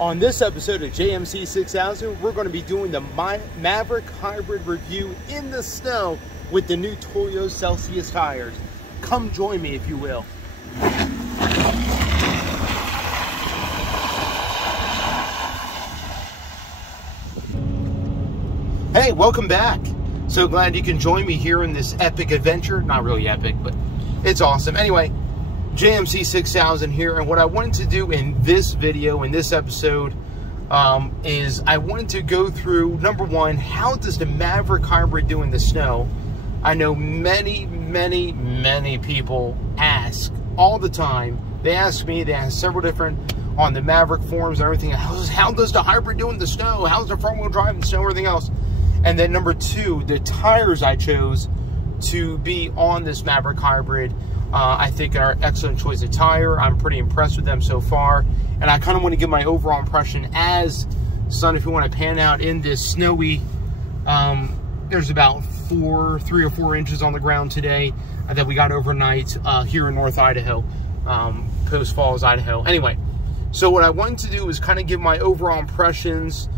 On this episode of JMC 6000, we're going to be doing the Maverick Hybrid review in the snow with the new Toyo Celsius tires. Come join me if you will. Hey, welcome back. So glad you can join me here in this epic adventure. Not really epic, but it's awesome. Anyway, JMC 6000 here, and what I wanted to do in this video, in this episode, is I wanted to go through, number one, how does the Maverick Hybrid do in the snow? I know many people ask all the time. They ask me, they ask several different, on the Maverick forums and everything, how does the Hybrid do in the snow? How's the front-wheel drive in the snow, everything else? And then number two, the tires I chose to be on this Maverick Hybrid, I think are an excellent choice of tire. I'm pretty impressed with them so far. And I kind of want to give my overall impression as, son, if you want to pan out in this snowy, there's about 3 or 4 inches on the ground today that we got overnight here in North Idaho, Post Falls, Idaho. Anyway, so what I wanted to do is kind of give my overall impressions,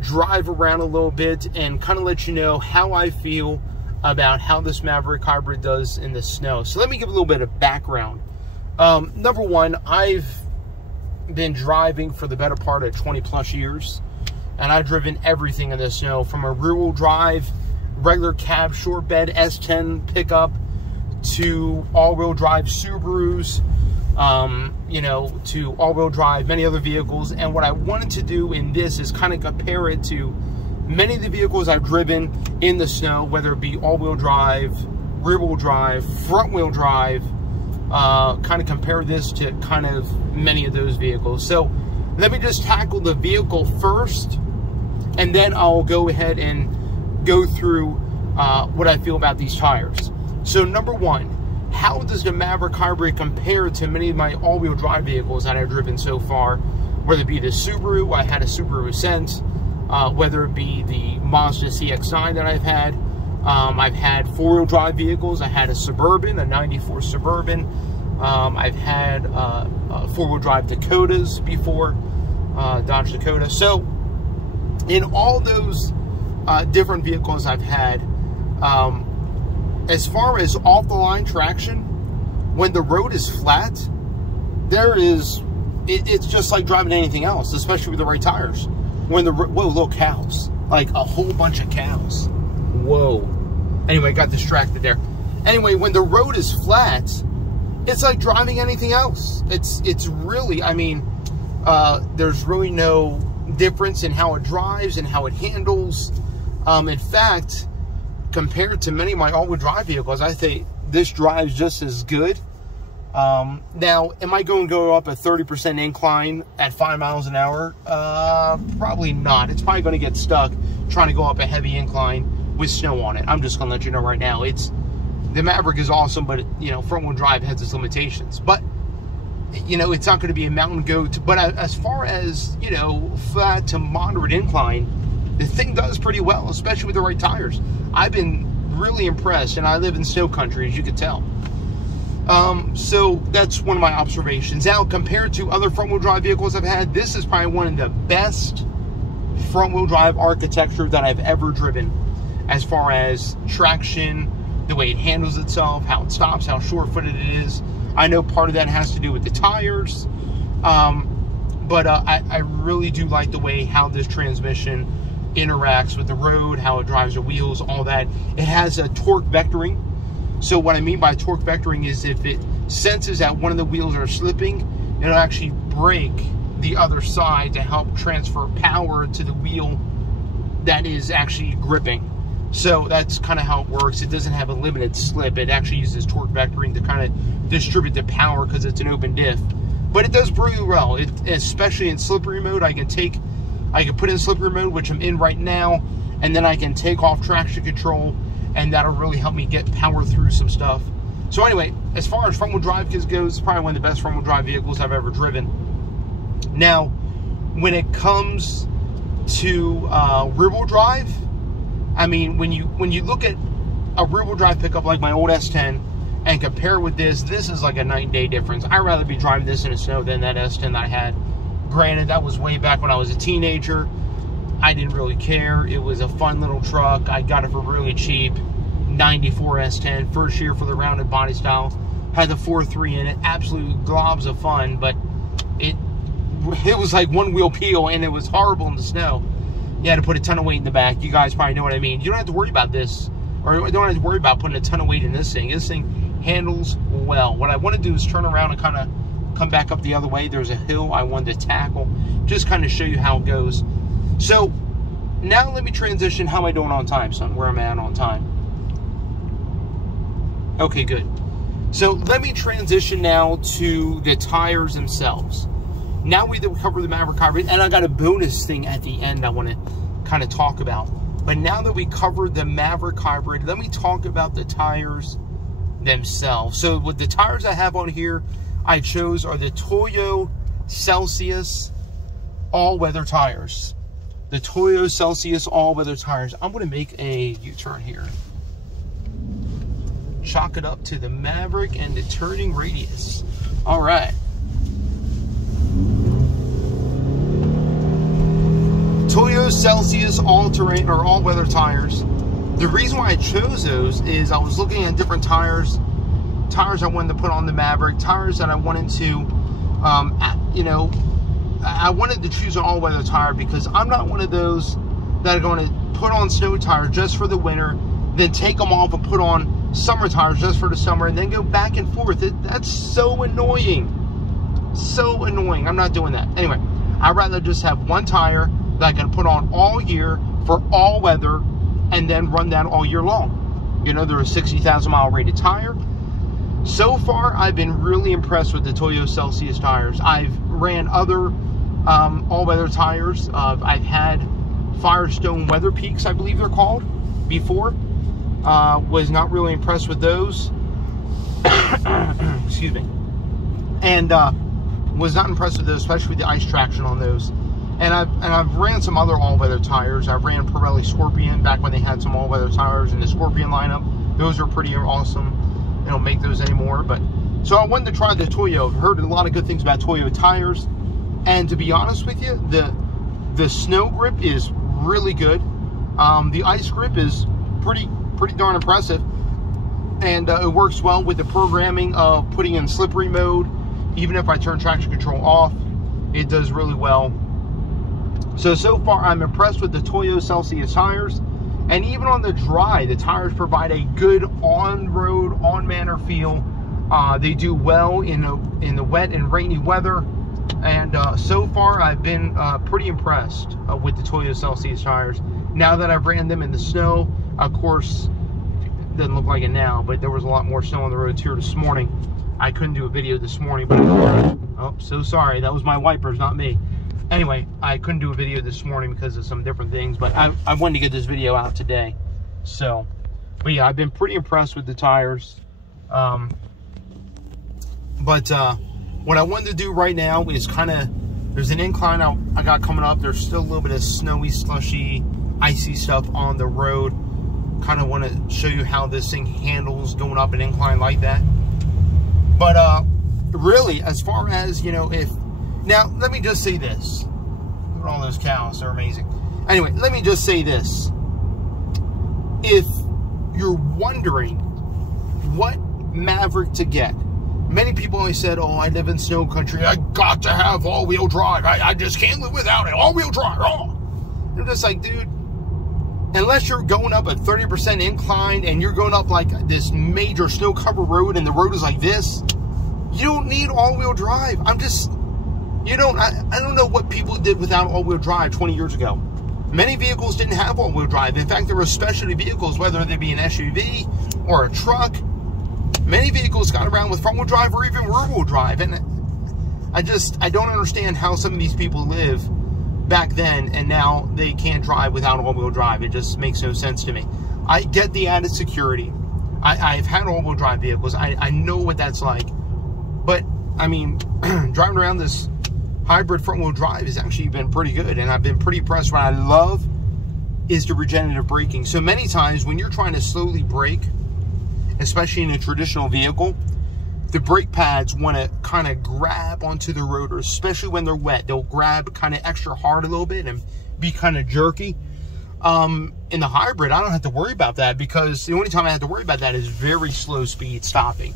drive around a little bit, and kind of let you know how I feel about how this Maverick Hybrid does in the snow. So let me give a little bit of background. Number one, I've been driving for the better part of 20 plus years, and I've driven everything in the snow, from a rear-wheel drive, regular cab, short bed, S10 pickup, to all-wheel drive Subarus, you know, to all-wheel drive many other vehicles. And what I wanted to do in this is kind of compare it to many of the vehicles I've driven in the snow, whether it be all-wheel drive, rear-wheel drive, front-wheel drive, kind of compare this to kind of many of those vehicles. So let me just tackle the vehicle first, and then I'll go ahead and go through what I feel about these tires. So number one, how does the Maverick Hybrid compare to many of my all-wheel drive vehicles that I've driven so far, whether it be the Subaru? I had a Subaru Ascent, whether it be the Mazda CX-9 that I've had four-wheel drive vehicles. I had a Suburban, a 94 Suburban. I've had four-wheel drive Dakotas before, Dodge Dakota. So in all those different vehicles I've had, as far as off-the-line traction, when the road is flat, it's just like driving anything else, especially with the right tires. When the, whoa, little cows, like a whole bunch of cows. Whoa. Anyway, got distracted there. Anyway, when the road is flat, it's like driving anything else. It's really, I mean, there's really no difference in how it drives and how it handles. In fact, compared to many of my all-wheel drive vehicles, I think this drives just as good. Now, am I going to go up a 30% incline at 5 miles an hour? Probably not. It's probably going to get stuck trying to go up a heavy incline with snow on it. I'm just going to let you know right now. The Maverick is awesome, but you know, front-wheel drive has its limitations. But you know, it's not going to be a mountain goat. But as far as, you know, flat to moderate incline, the thing does pretty well, especially with the right tires. I've been really impressed, and I live in snow country, as you can tell. So that's one of my observations. Now, compared to other front-wheel drive vehicles I've had, this is probably one of the best front-wheel drive architecture that I've ever driven, as far as traction, the way it handles itself, how it stops, how short-footed it is. I know part of that has to do with the tires, but I really do like the way how this transmission interacts with the road, how it drives the wheels, all that. It has a torque vectoring. So what I mean by torque vectoring is if it senses that one of the wheels are slipping, it'll actually brake the other side to help transfer power to the wheel that is actually gripping. So that's kind of how it works. It doesn't have a limited slip. It actually uses torque vectoring to kind of distribute the power because it's an open diff. But it does really well, especially in slippery mode. I can put in slippery mode, which I'm in right now, and then I can take off traction control, and that'll really help me get power through some stuff. So anyway, as far as front-wheel drive goes, it's probably one of the best front-wheel drive vehicles I've ever driven. Now, when it comes to rear-wheel drive, I mean, when you look at a rear-wheel drive pickup like my old S10 and compare it with this is like a night and day difference. I'd rather be driving this in the snow than that S10 that I had Granted, that was way back when I was a teenager. I didn't really care. It was a fun little truck. I got it for really cheap. 94 S10, first year for the rounded body style. Had the 4.3 in it. Absolute globs of fun, but it was like one wheel peel, and it was horrible in the snow. You had to put a ton of weight in the back. You guys probably know what I mean. You don't have to worry about this, or you don't have to worry about putting a ton of weight in this thing. This thing handles well. What I want to do is turn around and kind of come back up the other way. There's a hill I wanted to tackle. Just kind of show you how it goes. So now let me transition. How am I doing on time, son? Where am I at on time? Okay, good. So let me transition now to the tires themselves. Now we cover the Maverick Hybrid, and I got a bonus thing at the end I want to kind of talk about. But now that we covered the Maverick Hybrid, let me talk about the tires themselves. So with the tires I have on here, I chose are the Toyo Celsius all-weather tires. The Toyo Celsius all-weather tires. I'm going to make a U-turn here. Chalk it up to the Maverick and the turning radius. All right. Toyo Celsius all-terrain or all-weather tires. The reason why I chose those is I was looking at different tires I wanted to put on the Maverick, tires that I wanted to, you know, I wanted to choose an all-weather tire because I'm not one of those that are going to put on snow tires just for the winter, then take them off and put on summer tires just for the summer, and then go back and forth. That's so annoying. So annoying. I'm not doing that. Anyway, I'd rather just have one tire that I can put on all year for all weather and then run that all year long. You know, they're a 60,000 mile rated tire. So far, I've been really impressed with the Toyo Celsius tires. I've ran other all-weather tires. I've had Firestone Weather Peaks, I believe they're called, before. Was not really impressed with those. Excuse me. And was not impressed with those, especially with the ice traction on those. And I've ran some other all-weather tires. I ran Pirelli Scorpion back when they had some all-weather tires in the Scorpion lineup. Those are pretty awesome. They don't make those anymore. But so I wanted to try the Toyo. I've heard a lot of good things about Toyo tires. And to be honest with you, the snow grip is really good. The ice grip is pretty darn impressive. And it works well with the programming of putting in slippery mode. Even if I turn traction control off, it does really well. So far, I'm impressed with the Toyo Celsius tires. And even on the dry, the tires provide a good on-road, on-manner feel. They do well in the wet and rainy weather. And so far, I've been pretty impressed with the Toyo Celsius tires. Now that I've ran them in the snow, of course, it doesn't look like it now, but there was a lot more snow on the roads here this morning. I couldn't do a video this morning, but oh, so sorry. That was my wipers, not me. Anyway, I couldn't do a video this morning because of some different things, but I wanted to get this video out today. So, but yeah, I've been pretty impressed with the tires. What I wanted to do right now is kind of, there's an incline I got coming up. There's still a little bit of snowy, slushy, icy stuff on the road. Kind of want to show you how this thing handles going up an incline like that. But really, as far as, you know, now, let me just say this. Look at all those cows. They're amazing. Anyway, let me just say this. If you're wondering what Maverick to get, many people always said, oh, I live in snow country. I got to have all-wheel drive. I just can't live without it. All-wheel drive. Oh. You're just like, dude, unless you're going up a 30% incline and you're going up like this major snow-covered road and the road is like this, you don't need all-wheel drive. I don't know what people did without all-wheel drive 20 years ago. Many vehicles didn't have all-wheel drive. In fact, there were specialty vehicles, whether they be an SUV or a truck. Many vehicles got around with front-wheel drive or even rear-wheel drive. And I don't understand how some of these people live back then and now they can't drive without all-wheel drive. It just makes no sense to me. I get the added security. I've had all-wheel drive vehicles. I know what that's like. But, I mean, driving around this hybrid front-wheel drive has actually been pretty good, and I've been pretty impressed. What I love is the regenerative braking. So many times when you're trying to slowly brake, especially in a traditional vehicle, the brake pads want to kind of grab onto the rotor, especially when they're wet. They'll grab kind of extra hard a little bit and be kind of jerky. In the hybrid, I don't have to worry about that, because the only time I have to worry about that is very slow speed stopping.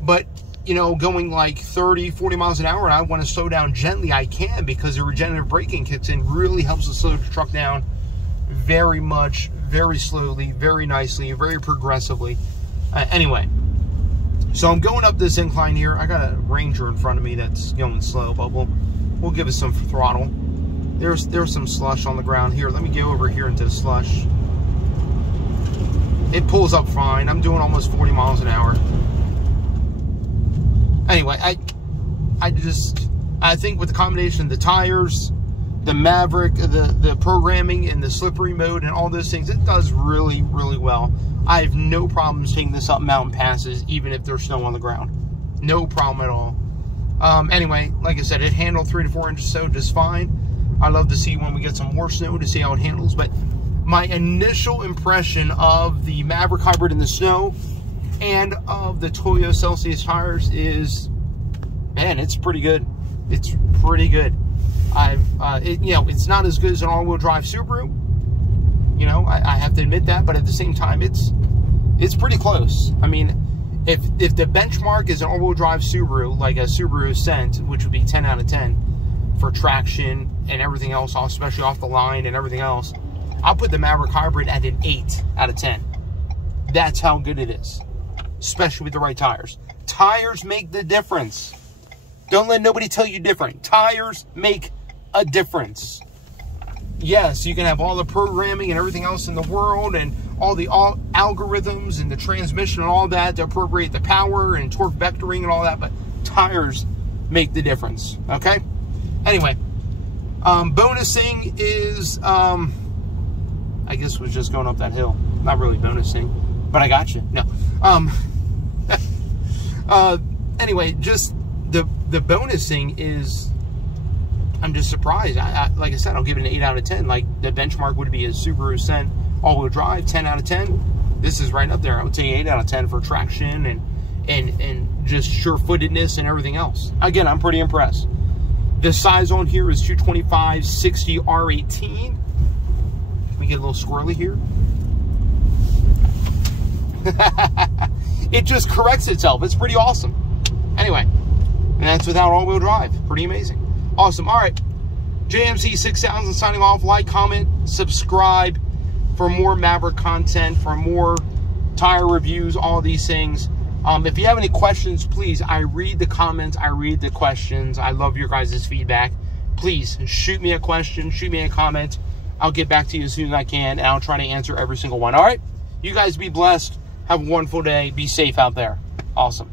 But, you know, going like 30, 40 miles an hour, and I want to slow down gently, I can, because the regenerative braking kicks in, really helps to slow the truck down very much, very slowly, very nicely, very progressively. Anyway, so I'm going up this incline here. I got a Ranger in front of me that's going slow, but we'll give it some throttle. There's some slush on the ground here. Let me go over here into the slush. It pulls up fine. I'm doing almost 40 miles an hour. Anyway, I think with the combination of the tires, the Maverick, the programming and the slippery mode and all those things, it does really, really well. I have no problems taking this up mountain passes, even if there's snow on the ground. No problem at all. Anyway, like I said, it handled 3 to 4 inches so just fine. I love to see when we get some more snow to see how it handles. But my initial impression of the Maverick Hybrid in the snow and of the Toyo Celsius tires is, man, it's pretty good. It's pretty good. You know, it's not as good as an all-wheel drive Subaru. You know, I have to admit that, but at the same time, it's pretty close. I mean, if the benchmark is an all-wheel drive Subaru, like a Subaru Ascent, which would be 10 out of 10 for traction and everything else, especially off the line and everything else, I'll put the Maverick Hybrid at an 8 out of 10. That's how good it is, especially with the right tires. Tires make the difference. Don't let nobody tell you different. Tires make a difference. Yes, you can have all the programming and everything else in the world and all the algorithms and the transmission and all that to appropriate the power and torque vectoring and all that, but tires make the difference, okay? Anyway, bonusing is, I guess was just going up that hill. Not really bonusing, but I got you. No. Anyway, just the bonusing is, I'm just surprised. Like I said, I'll give it an 8 out of 10. Like, the benchmark would be a Subaru Ascent all-wheel drive, 10 out of 10. This is right up there. I would say 8 out of 10 for traction and just sure-footedness and everything else. Again, I'm pretty impressed. The size on here is 225/60 R18. We get a little squirrely here. It just corrects itself. It's pretty awesome. Anyway, and that's without all-wheel drive. Pretty amazing. Awesome. All right. JMC 6000 signing off. Like, comment, subscribe for more Maverick content, for more tire reviews, all these things. If you have any questions, please, I read the comments, I read the questions. I love your guys' feedback. Please shoot me a question, shoot me a comment. I'll get back to you as soon as I can, and I'll try to answer every single one. All right? You guys be blessed. Have a wonderful day. Be safe out there. Awesome.